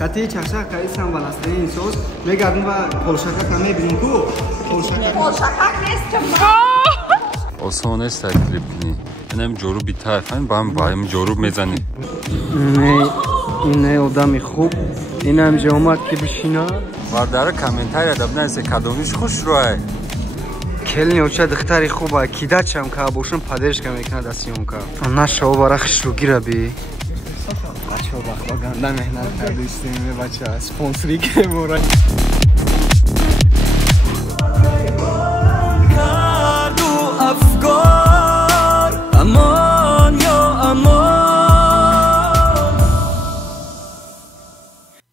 Кати чаша кай самбаласте инсос мегардим ва полшака каме бинту полшака нестем. Oson est klipni.Nem joru bitarfan bam joru mezani. Ne odami khub inam jomat ki bishina. Vardara komentar adabdan se kadonish khush roay. Kelni ocha dixtari khuba kidacham ka boshun padeshka mekna dasyonka. Ona shobara khishugirabi. Bacho bakhwa ganda mehnat kardi isteme bacha sponsori ke bora.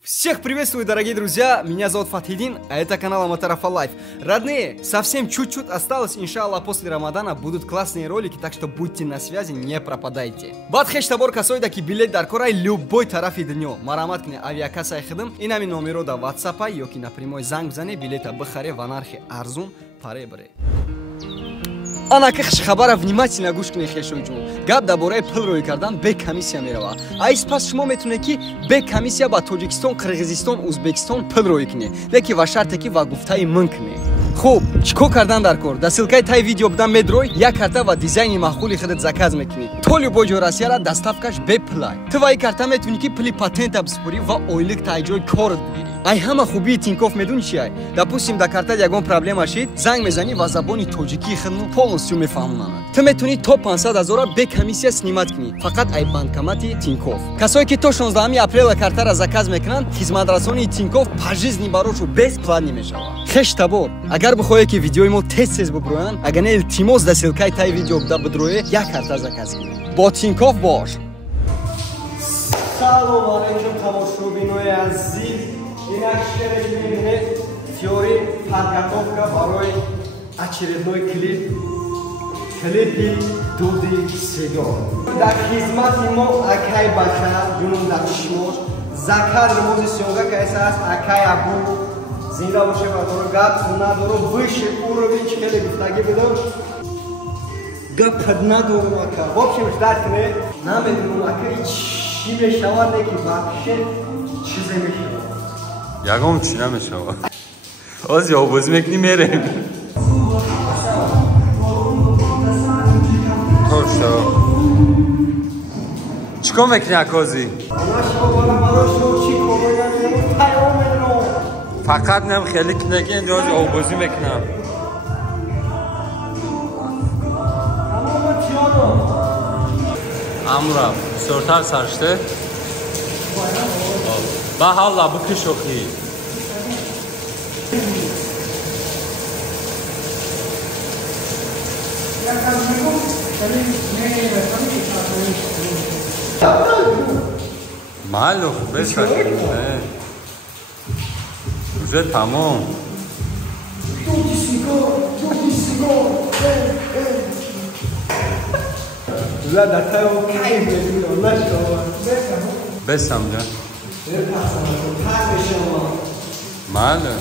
Всех приветствую, дорогие друзья, меня зовут Фатхидин, а это канал Аматарафа Лайф. Родные, совсем чуть-чуть осталось, иншаллах, после Рамадана будут классные ролики, так что будьте на связи, не пропадайте. Бадхеш табор касойдаки билет дар корай любой тарафи днё. Мараматкне авиакасай хидм, и нами номеро да ватсапа, ёки напрямой занг бзане, билета бхаре в анархе арзун, паребре. Ана кахш хабара внимательно гуш кунед хешойҷун. Гап дар бораи пулрӯй кардан бе комиссия мерава. Айс пас шумо метунед ки бе комиссия ба Тоҷикистон, Қирғизистон, Узбекистон пулрӯй кунед. Леки ва шарте ки ва гуфтаи мин кунед. Хуб, чико кардан дар кор? Дар силкаи таи видео бидан медрой, як карта ва дизайни маъқули худат заказ мекунед. То любой ҷо Россияра доставкаш бе пулай. Ту ва ин карта метунӣ ки пули патента бисупурӣ ва ойлик таи ҷои корат бигирӣ. Ай ҳама хубии Тинькофф медони чи ай? Допустим дар картат ягон проблема шид, занг мезанӣ ва забони тоҷикии худну полностью мефаҳмонанд. Ту метунӣ то 500 000 бе комиссия снимат кунӣ, фақат ай банкомати Тинькофф. Касое ки то 16 апрела картара заказ мекунанд, хизматрасони Тинькофф пажизни барошу бесплатни мешавад. Хеш табор, агар бихоҳе ки видеои мо тез буброянд, агар не илтимос дар силкаи таи видео бида бидрое, як карта заказ кунед. Бо Тинькофф бош. Салом алейкум тамошобинои азиз. Инак шереш мебинед теории подготовка барои очередной клипи Дуди Седо. Дар хизмати мо Акай Баша ҷунун дар Шимош закар римози сёнга кайса аст Акай Абу зинда боше бадоро гап надорум выше уровень хеле гуфтагӣ бидам гап надорум ака в общем ждать кне намедунум ака чӣ мешавад неки вообще чизе мешавад. Ягом чӣ намешавад. Оз ё боз мекунӣ мерем. Точно. Чикор мекунӣ акози? Фақат нем хеле кинагин ё овозӣ мекунам. Амра, сортар сарште? Ба ҳалла букӣ шохӣ. Малу, бесрашим. Уже тамом. Бесамҷа. Малу.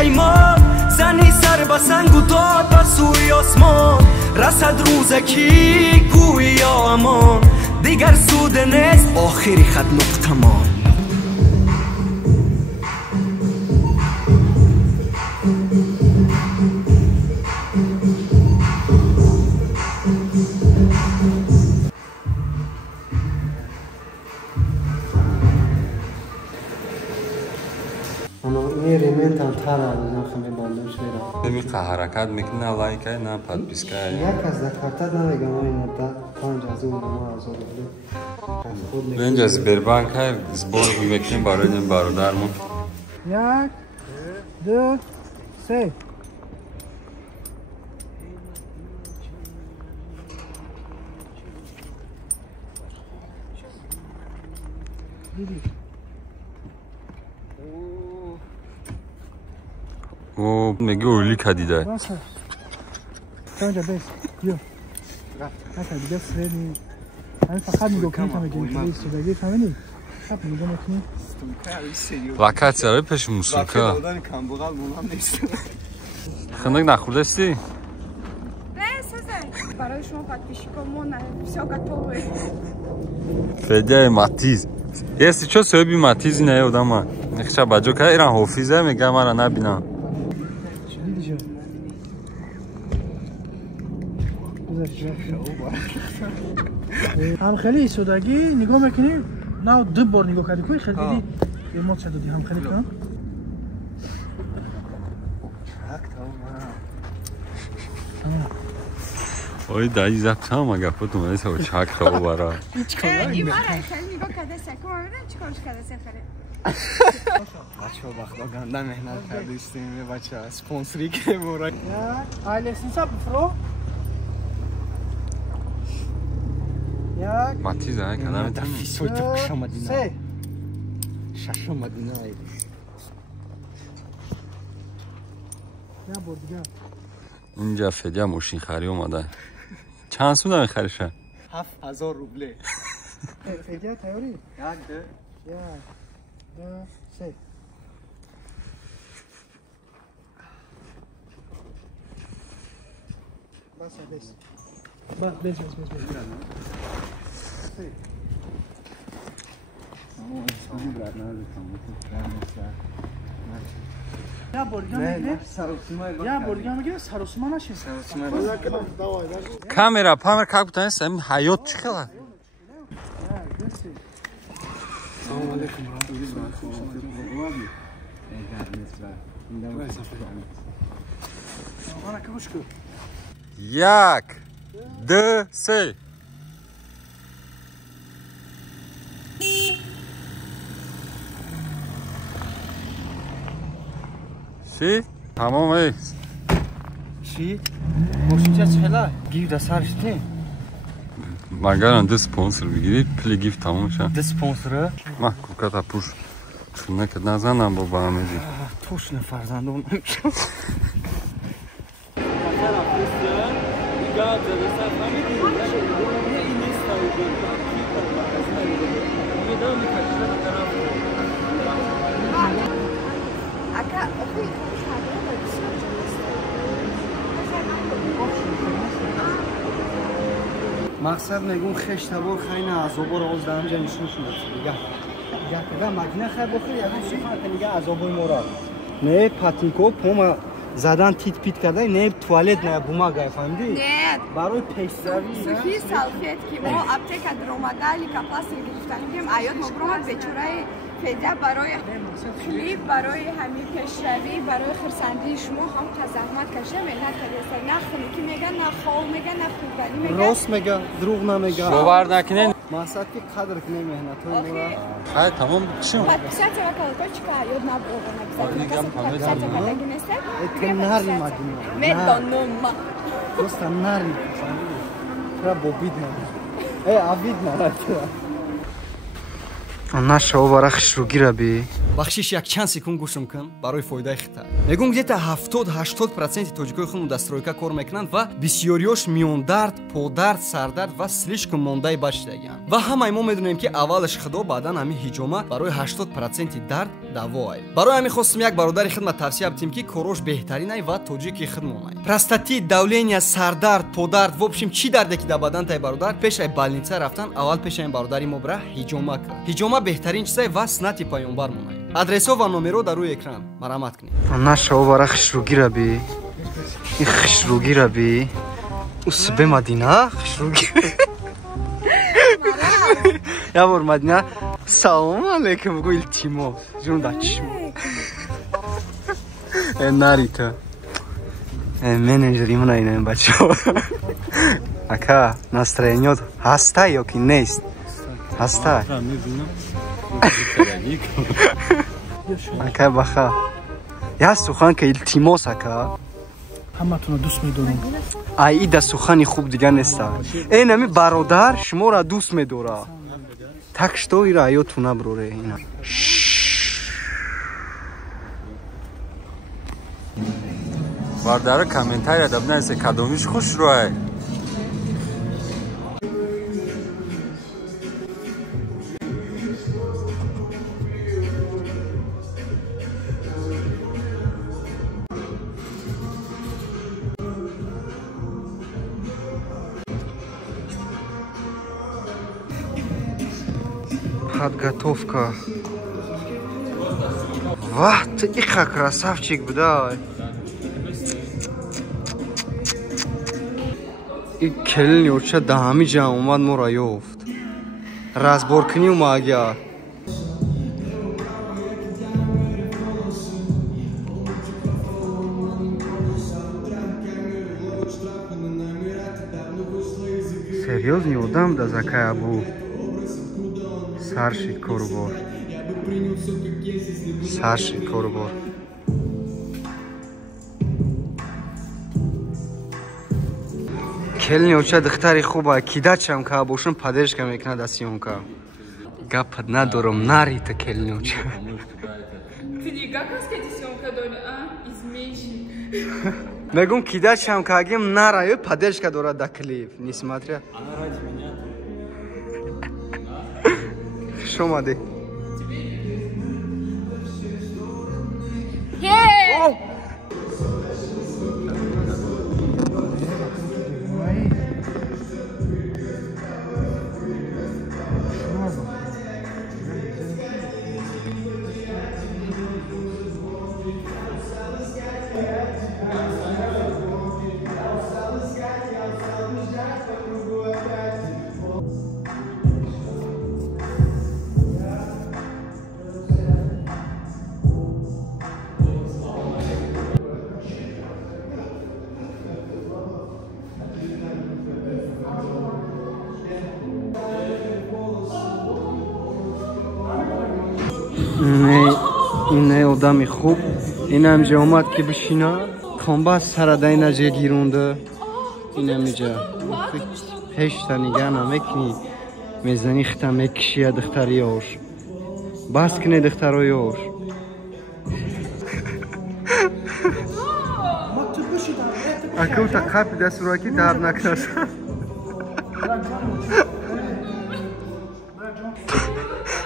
پیمان زنی سر به سنگ و داد به سوی آسمان رسد روزکی گوی یا امان دیگر سود نیست آخری خط نقطه مان میخواه حرکت میکنه لایک های نه پادپیسک های یک از دکارتا نمیگم این مدت 5 از اون ما از اون اینجا از بربانک های زبور میکنیم برای این برادرمون 1 2 3 او میگه اولی کدیده باشه اینجا بیس یو حتی دیگه سرینی همین فقط میگو کنی تا میگه اینجا سودگی فهمیدی خب میگو میکنی وقت سرای پیش موسیقا خندق نخورده استی؟ نه سزه برای شما подписчиков مون все готовы فدیه ماتیز یستی چو سویبی ماتیزی نه یودم من نخشه بجو که ایران حافیزه میگه من را نبینم هم خیلی سودگی نگاه میکنی نه 2 بار نگاه کردی کوی خیلی دیدی یه مات شد هم خیلی کنم اوی دایی زبط هم اگه خود اومده سو چک خواه برا این باره خیلی نگاه کرده سکو ببینم چیکارش کرده سفره بچه ها بخدا گنده مهنت کرده استیم بچه ها سپونسری که برای آیل سیسا بفرو یک ماتیزه های کنم در فیسوی تو شما دینا سه ششم دینا یا بار دیگه اینجا فدیه موشین خری اومده چند سود هم خریشه؟ 7000 روبله فیدیه تیاری؟ 1 2 3 بس بس یا بولگاه میگه سروسما نشه کامera پامر که بودن سم حیات چی خلا سلام علیکم یک دو سه چی؟ تمام ایست چی؟ ماشین چلا گیف دستار شدی؟ مگر انده سپونسر بگیرید پلی گیف تمام شد ده سپونسره؟ ما کوکتا پوش خونه که نزنم با برمیدی توش نفرزنده اون مقصد میگم خشتبار خیلی عذابار آز دارم جا نشون شده دیگه مدینه خیلی بخیر یعنی چی فرق دیگه عذابای مراد نه پاتینکو پوما زدن تیت پیت کرده نه توالت نه بوماگا فهمیدی نه برای پیشروی سوفی سالفیت که ما اپتیکا درومدالی کپاسی گرفتن میگیم آیات مبرومت بیچاره فدیه برای کلیپ برای همین پیشروی برای خرسندی شما هم که زحمت کشته مهنت کرده نه خونکی میگن نه خواه میگن نه خوبانی میگن راست میگه دروغ نمیگه باور نکنین مقصد که قدر کنه مهنت های مرا خیلی تمام چیم подписаться на колокольчик آیات نبوده نبزد подписаться کدگی نیسته اتن نری مدینه میدانم دوست نری را بابید نری ای عبید نری Наша овара хишругира би. Бахшиш як чанд секунд гӯшм кун барои фоидаи хита. Мегӯям где-то 70-80% тоҷикои худмон дар стройка кор мекунанд ва бисёриёш миёндард, поддард, сардард ва слишком мондаи баштагиянд. Ва ҳамаи мо медонем ки аввалаш худо баъдан ҳамин ҳиҷома барои 80% дард давоай. Барои ҳамин хостам як бародари хидмат тавсия бидем ки корош беҳтаринай ва тоҷики хидмонай. Простатит, давления, сардард, поддард, в общем чӣ дарде ки дар бадантай бародар пешай балница рафтан аввал пешаи бародари мо бира ҳиҷома кар. Ҳиҷома беҳтарин чизай ва снати паёнбар монай. Адресо ва номеро дар рӯи экран марамат кунед. Наша овара хишругира би. Ин хишругира би. Усбе Мадина хишругира. Я бор Мадина. Салом алейкум гӯ илтимос. Ҷун да чишмо. Нарита. Менеджер имона ин бачаҳо. Ака, настроениёт ҳаста ё ки нест? Ҳаста. Ака баха. Я сухан ки илтимос ака. ҳаматонро дӯст медорам. Ай ида сухани хуб дига неста. Эн ами бародар шуморо дӯст медорад. Так что ира аётуна броре ина. Бардара комментария дабнайсе кадомиш хуш роай. Подготовка. Ва, ты иха красавчик, бдай. И келин ёрча да ҳами ҷа омад моро ёфт. Разбор кунӣ магя. Серьёзный одам да закая бу. Сарши корбор. Сарши корбор. Келин ёрча духтари хуба кидачам ка бошун паддержка мекунад аз съёмка. Гапат надорам нарита келин ёрча. Ты не гаковская съёмка доля, а? Изменщик. Мегум кидачам ка агим нараю паддержка дорад да клип. Не смотря. Она ради меня. Шо мади? Ин одами хуб. Ин ҳамҷа омад ки бишина. Комбас сарада ина ҷа гиронда. Ин ҳамҷа. Ҳешта нигаҳ намекунӣ. Мезани хита мекишия духтари ёш. Бас кунед духтаро ёш. Ака ута қапи дастураки дард накунад.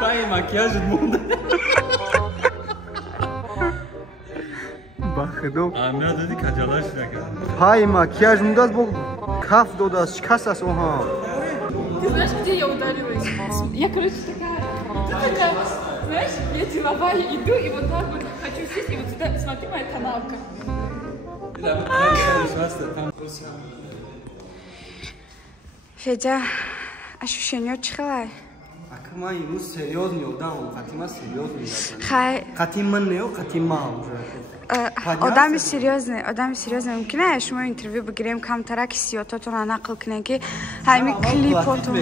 Пай макияжит монда. Ба худо. Амя доди каҷалаш накард. Пай макияж мудааст бо каф додааст. Шикаст аст оҳан. Ты знаешь, где я ударилась? Я, короче, такая, знаешь, я деловая иду и вот так вот хочу сесть, и вот сюда, смотри, моя канавка. Федя, ощущение чихлай. Акма имрӯз серьёзный одамам, қатима серьёзный. Хай. Қатима неё, қатима уже. Одами серьезный мумкина шумо интервью бигирем камтараки сиётотонро нақл кунем ки ҳами клипотон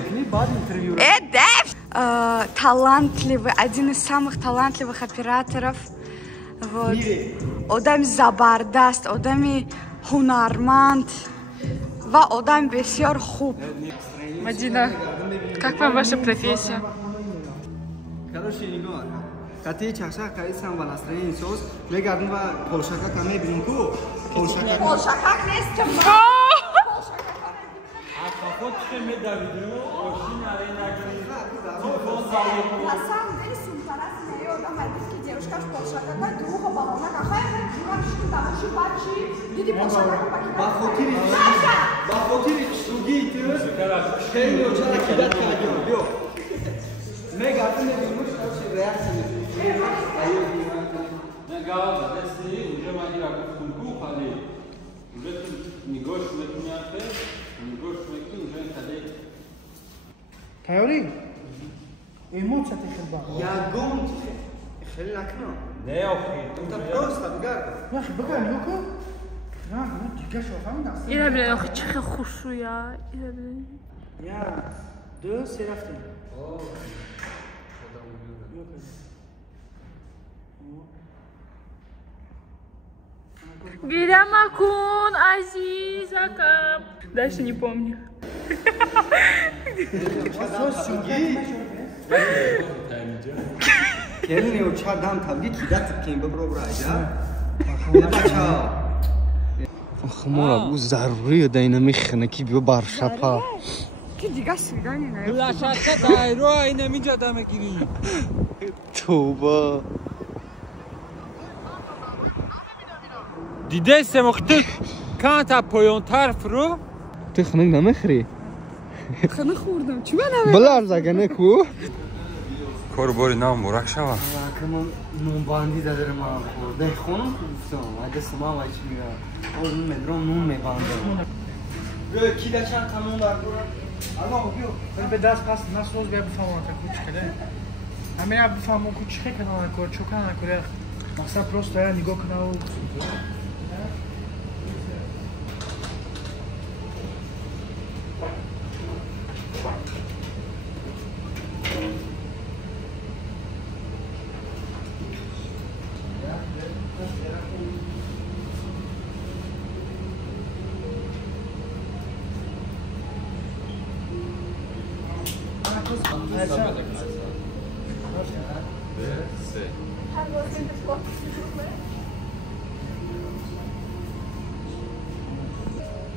талантливый, один из самых талантливых операторов. Вот. Одами забардаст, одами ҳунарманд ва одами бисёр хуб. Мадина, как вам ваша профессия? Короче, нигоҳ. Кати чашак қайсам ба настроение соз мегардим ва полшакак ам мебинем ку. Полшакак нест чам. Ахот че медавидем, ошин аренагири. Насам весум тарас неёдам айдис ки девушкаш полшакака друга балона нахай димашки тамоши бачи диди полшакака пакида. Ба хотири шугит. Хело чара кидат кардем. Биё. Мегардим мебинем короче реакция. Нагава, дасти, уже магира кулку хали. Уже нигош метуняте, нигош мету уже хали. Тайёрӣ? Эмоция техба. Ягон хеле накунам. Не охи. Та просто бигар. Яхи бигар нигоҳ кун. На, ну дигар шофам даст. Ира бля, охи чахе хушуя. Ира бля. Я, ду се рафтем. Гирамакун, азизакам. Дальше не помню. Келин уча дам табги кидат кем бибро брайда. Бача. Ахмара бу зарури дайнамик хнаки бо баршапа. Ки дигаш гани на. Лашака дайро айна миҷа дамагири. Тоба. Дидес мохти канта поёнтар фро. Ты хнак намехри? Хана хурдам. Чима наве? Балар загане ку? Корбори нам мурак шава. Акамон нунбанди дадерам хурда. Хонам гуфтам, ага сумам ачмира. Оз медром нун мебандам. Бё кида чан канун дар дура. Алло, бё. Мен бе даст пас насоз бе бифамам так кучкаде. Ами я бифамам кучхе канал кор, чукана кор. Мақсад просто я нигоҳ канал.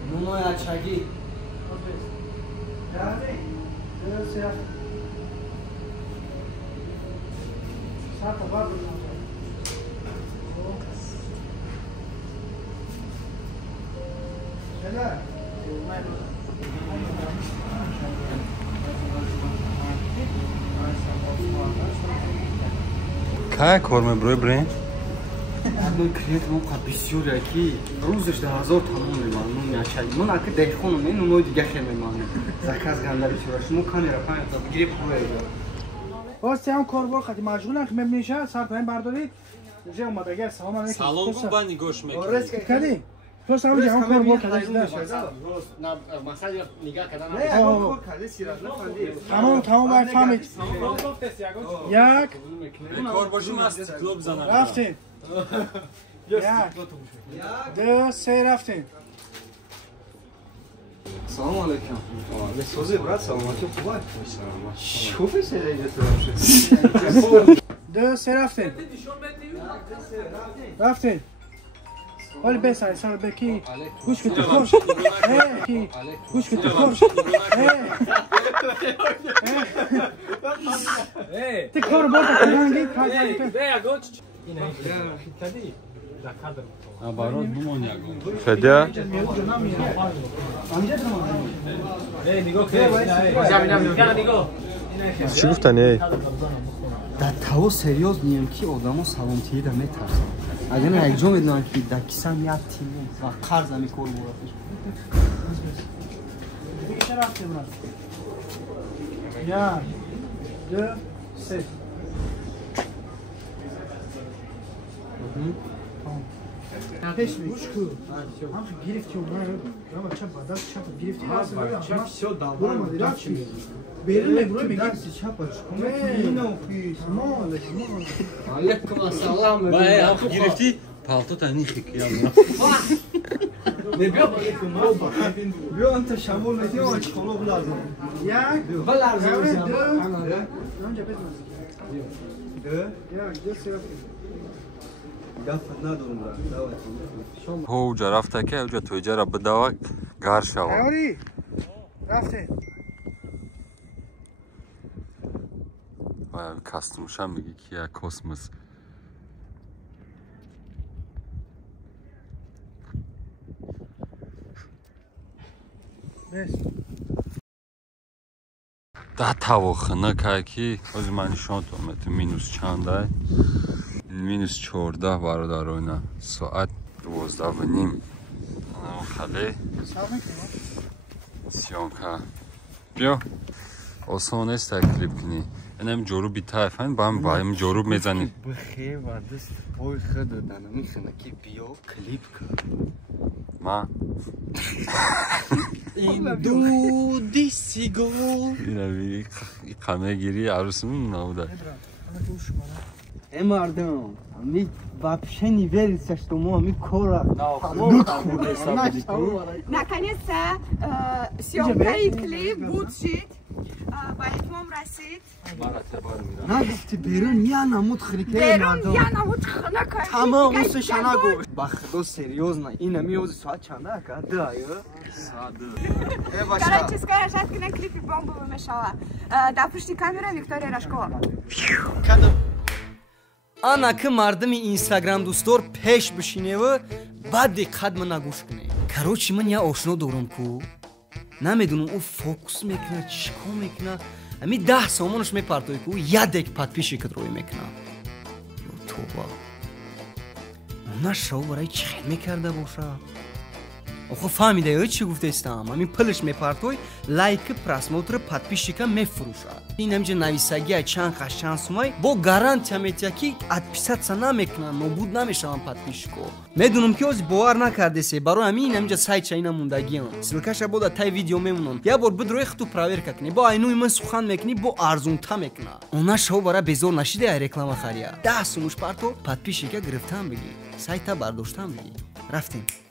Nuno achagi. Кай кор меброи брен? Ман клиент мо қабисёр яки рӯзаш 1000 тамон меманам начай. Ман ака дехонам мен уно дига хе меманам. Заказ гандари чора шумо камера памята бигири пурайда. Бос ям корбор хати маҷбурам мемниша сар паин бардорид. Уже омад агар салом алейкум. Салом гум ба нигош мекунӣ. Кади? То сам ҷам корбор кади. На масаҷ нига кадан. Не, кор кади сират нафанди. Тамом бай фамид. Як. Корбоши маст клуб занам. Рафтем. Як. Ду се рафтем. Салом алейкум. Созе брат, саломати хубай. Шуфи седайда вообще. Ду се рафтем. Рафтем. Оли бесай, сар беки. Гуш ки ту хош. Ки гуш ки ту хош. Ти кор бота канги кади. Абарот бумон ягон. Федя. Чӣ гуфтани? Дар таво серьёз миём ки одамо саломтиида метарсам. Агар якҷо медонам ки дар кисам як тимо ва қарз ами кор боратиш. Я. Ду се. Ам гирифти умар. Рама чап бадас чап гирифти. Чап всё давам. Берин меброй меги. Чапаш. Комена офис. Алейкум ассалам. Бай, ам гирифти? Палто тани хикиям. Не бё боба. Бё анта шамол метиё очколоб лазим. Як. Баларзим. Намҷа безмас. ҳо уҷа рафта ки уҷа тоҷара бидава гар шава айёрӣ рафте вай кастумша миги кия космос бес да тавохина каки ози мани шонтомети минус чандай минус 14 бародарона соат 12:30 хале сёнка биё осон нест клип кини энам ҷору битайфан бам баим ҷору мезанӣ бихе вардист бой худо дана михана ки биё клип ка ма дуди сигол инави қамегири арусмун науда мардам ми вообще не верится что мы кора наконец-то съемкой клип будшит ба итмом расид нагуфти берун я намуд хрике берун я намуд хнака тамом усу шанагу ба худо серьезно ина миози соат чанда ка да ё короче скоро шаткина клипи бомбовый мешала да пушти камера Виктория Рашкова ана ки мардами инстаграм дӯстдор пеш бишиневу баъд диққат мана гӯш кунӣ короче ман я ошно дорам ку намедунам ӯ фокус мекуна чикор мекуна ами 10 сомонаш мепартои ку ядек подписчик рой мекуна ё тоба нашав барои чӣ хел мекарда боша охо фаҳмидаё чӣ гуфтестам ами пулш мепартой лайки просмотри подписчика мефурӯшад ин ҳамҷа нависагия чанд қаш чанд сумай бо гарантия метия ки отписаться намекунанд нобуд намешаванд подписчико медунам ки ози бовар накардесе барои ҳамин ҳамҷа сайтша ина мондагиам силкаша бода тай видео мемонанд я бор бидрои хуту проверка кунӣ бо айнуи ман сухан мекунӣ бо арзунта мекуна она шаво бара безор нашида я реклама хария 10 сумуш парто подписчика гирифтан биги сайта бардоштан биги рафтем